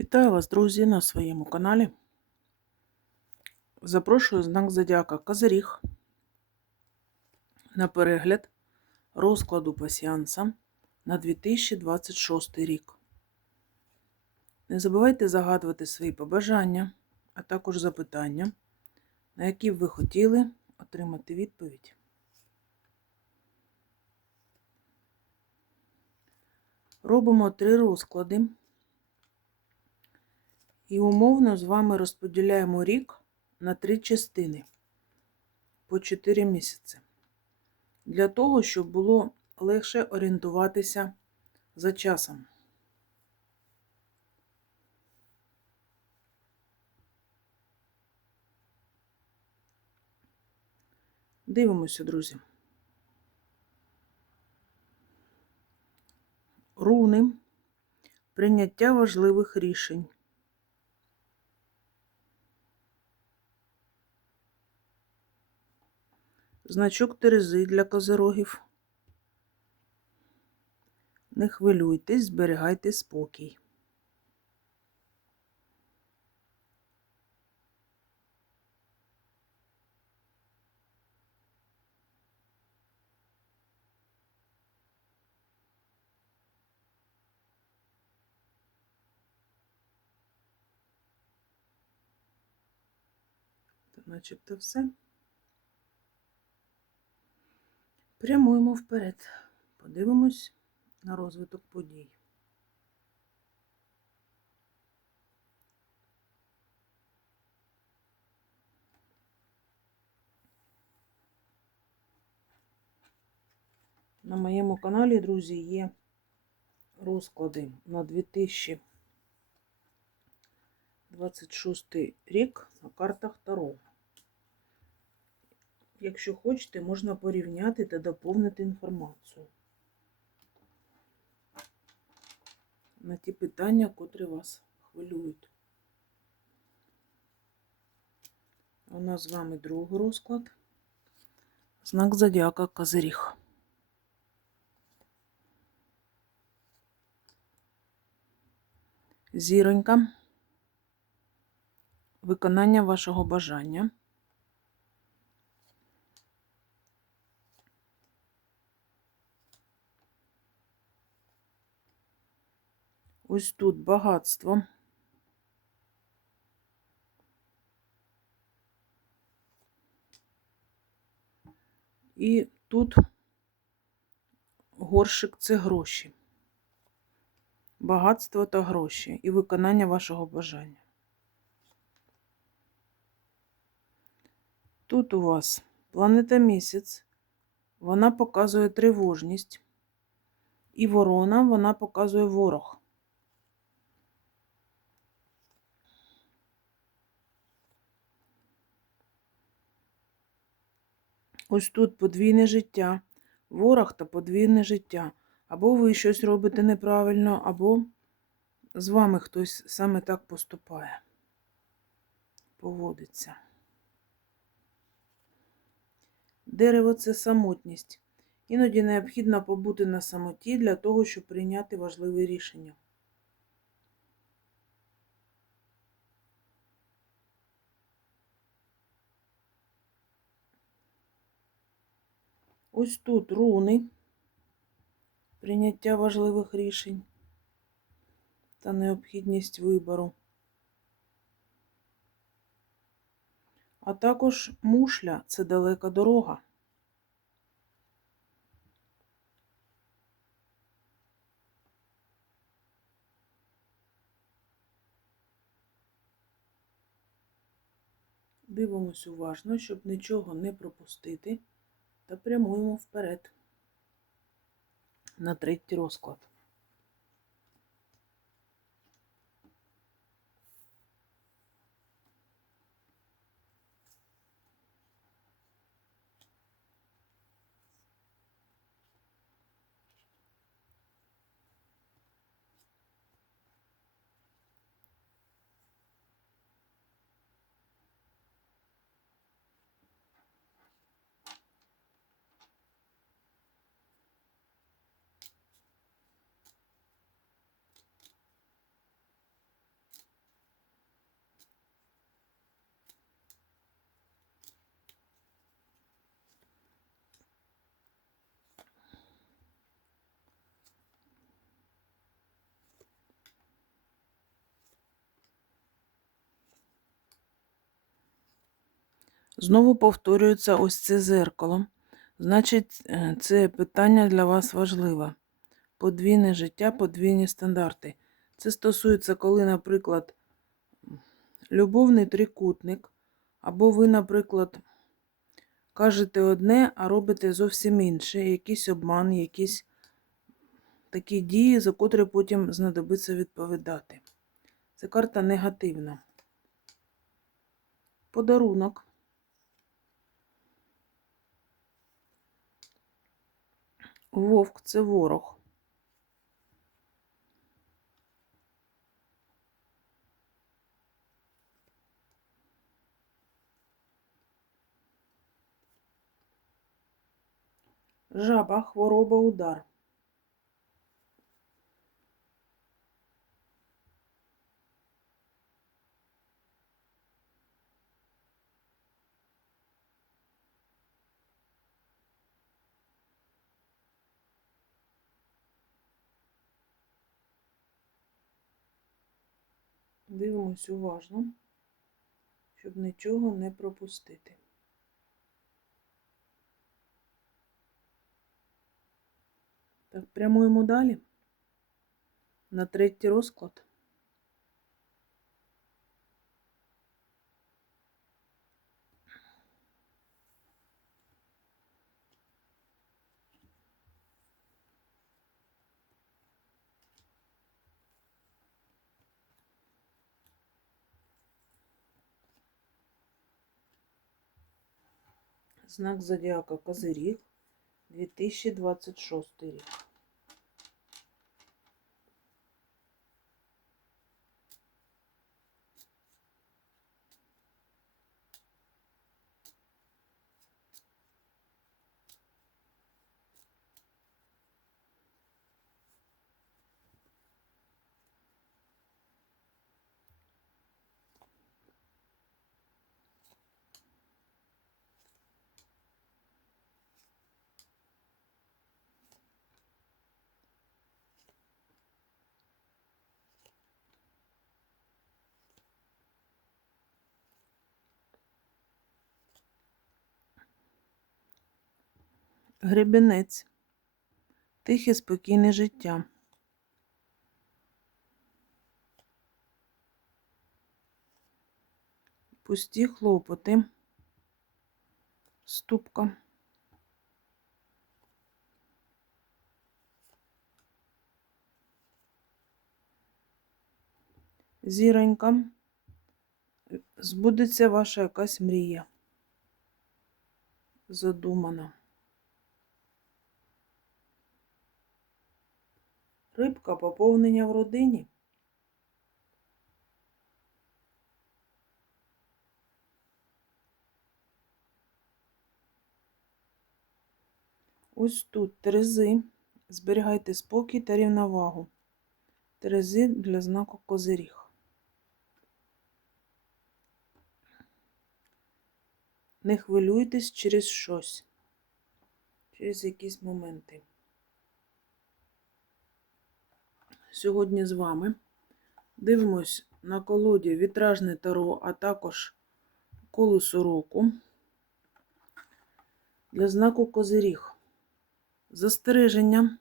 Вітаю вас, друзі, на своєму каналі. Запрошую знак Зодіака Козиріг на перегляд розкладу пасіанса на 2026 рік. Не забувайте загадувати свої побажання, а також запитання, на які б ви хотіли отримати відповідь. Робимо три розклади. І умовно з вами розподіляємо рік на три частини по 4 місяці. Для того, щоб було легше орієнтуватися за часом. Дивимося, друзі. Руни, прийняття важливих рішень. Значок Терези для козирогів. Не хвилюйтесь, зберігайте спокій. Начебто все. Прямуємо вперед. Подивимось на розвиток подій. На моєму каналі, друзі, є розклади на 2026 рік на картах Таро. Якщо хочете, можна порівняти та доповнити інформацію на ті питання, котрі вас хвилюють. У нас з вами другий розклад. Знак Зодіака Козиріг. Зіронька. Виконання вашого бажання. Ось тут багатство. І тут горшик це гроші. Багатство та гроші і виконання вашого бажання. Тут у вас планета місяць, вона показує тривожність, і ворона вона показує ворог. Ось тут подвійне життя, ворог та подвійне життя. Або ви щось робите неправильно, або з вами хтось саме так поступає, поводиться. Дерево це самотність. Іноді необхідно побути на самоті для того, щоб прийняти важливе рішення. Ось тут руни, прийняття важливих рішень та необхідність вибору. А також мушля це далека дорога. Дивимось уважно, щоб нічого не пропустити та прямуємо вперед на третій розклад. Знову повторюється ось це зеркало. Значить, е, це питання для вас важливе. Подвійне життя, подвійні стандарти. Це стосується, коли, наприклад, любовний трикутник, або ви, наприклад, кажете одне, а робите зовсім інше, якийсь обман, якісь такі дії, за котрі потім знадобиться відповідати. Це карта негативна. Подарунок. Вовк це ворог. Жаба, хвороба, удар. Дивимось уважно, щоб нічого не пропустити. Так, прямуємо далі. На третій розклад. Знак зодіака Козиріг, 2026 рік. Гребенець. Тихе, спокійне життя. Пусті хлопоти. Ступка. Зіронька. Збудеться ваша якась мрія. Задумана. Рибка поповнення в родині. Ось тут Терези. Зберігайте спокій та рівновагу. Терези для знаку Козиріг. Не хвилюйтесь через щось, через якісь моменти. Сьогодні з вами дивимось на колоді вітражне таро, а також колесо року для знаку Козиріг. Застереження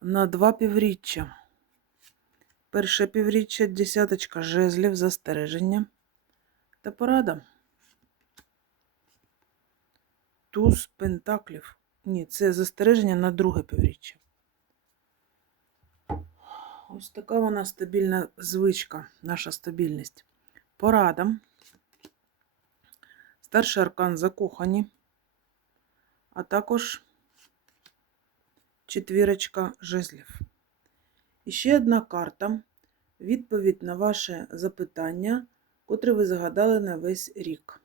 на два півріччя. Перше півріччя десяточка жезлів, застереження та порада. Туз пентаклів. Ні, це застереження на друге півріччя. Ось така вона стабільна звичка, наша стабільність. Порада. Старший аркан закохані, а також четвірочка жезлів. І ще одна карта. Відповідь на ваше запитання, котре ви загадали на весь рік.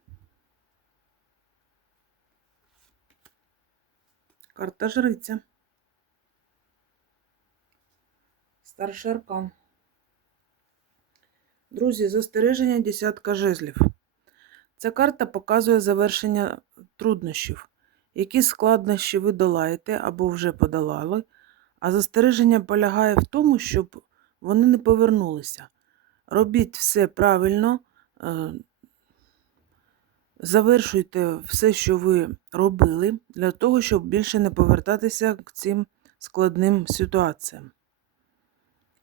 Карта жриця. Старший аркан. Друзі, застереження десятка жезлів. Ця карта показує завершення труднощів. Які складнощі ви долаєте або вже подолали, а застереження полягає в тому, щоб вони не повернулися. Робіть все правильно, е, завершуйте все, що ви робили, для того, щоб більше не повертатися к цим складним ситуаціям.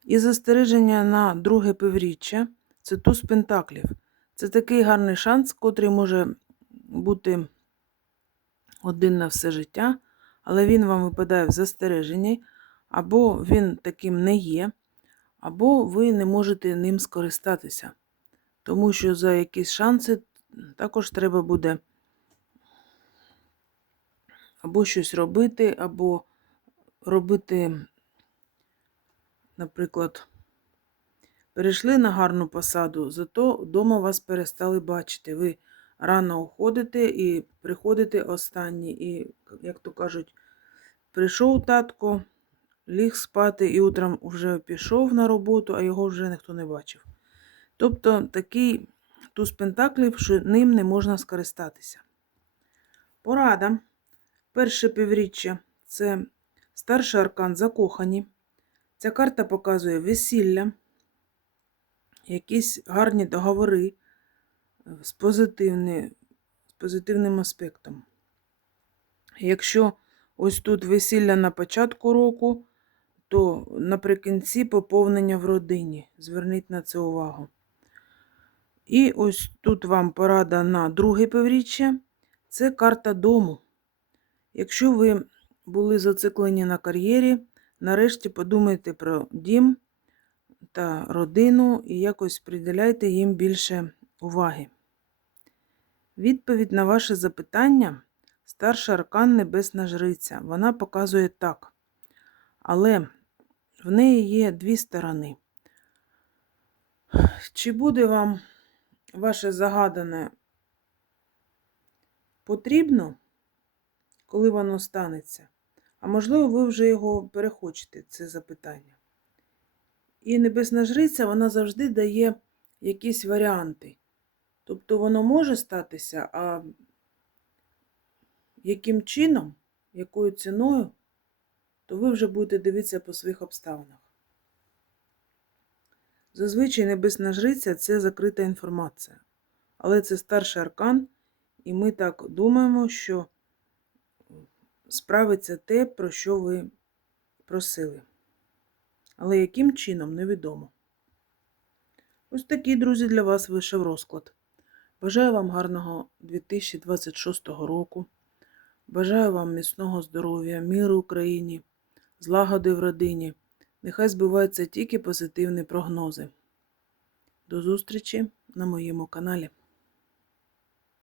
І застереження на друге півріччя це туз пентаклів. Це такий гарний шанс, котрий може бути один на все життя, але він вам випадає в застереженні, або він таким не є, або ви не можете ним скористатися. Тому що за якісь шанси також треба буде або щось робити, або робити, наприклад, перейшли на гарну посаду, зато вдома вас перестали бачити. Ви рано уходите і приходите останні. І, як то кажуть, прийшов татко, ліг спати і утром вже пішов на роботу, а його вже ніхто не бачив. Тобто такий туз пентаклів, що ним не можна скористатися. Порада. Перше півріччя це старший аркан закохані. Ця карта показує весілля, якісь гарні договори з, позитивні, з позитивним аспектом. Якщо ось тут весілля на початку року, то наприкінці поповнення в родині. Зверніть на це увагу. І ось тут вам порада на друге півріччя. Це карта дому. Якщо ви були зациклені на кар'єрі, нарешті подумайте про дім та родину і якось приділяйте їм більше уваги. Відповідь на ваше запитання старший аркан Небесна Жриця. Вона показує так. Але в неї є дві сторони. Чи буде вам ваше загадане потрібно, коли воно станеться? А можливо, ви вже його перехочете, це запитання. І Небесна Жриця вона завжди дає якісь варіанти. Тобто воно може статися, а яким чином, якою ціною, то ви вже будете дивитися по своїх обставинах. Зазвичай Небесна Жриця це закрита інформація. Але це старший аркан, і ми так думаємо, що справиться те, про що ви просили. Але яким чином, невідомо. Ось такий, друзі, для вас вийшов розклад. Бажаю вам гарного 2026 року. Бажаю вам міцного здоров'я, миру Україні, злагоди в родині. Нехай збиваються тільки позитивні прогнози. До зустрічі на моєму каналі.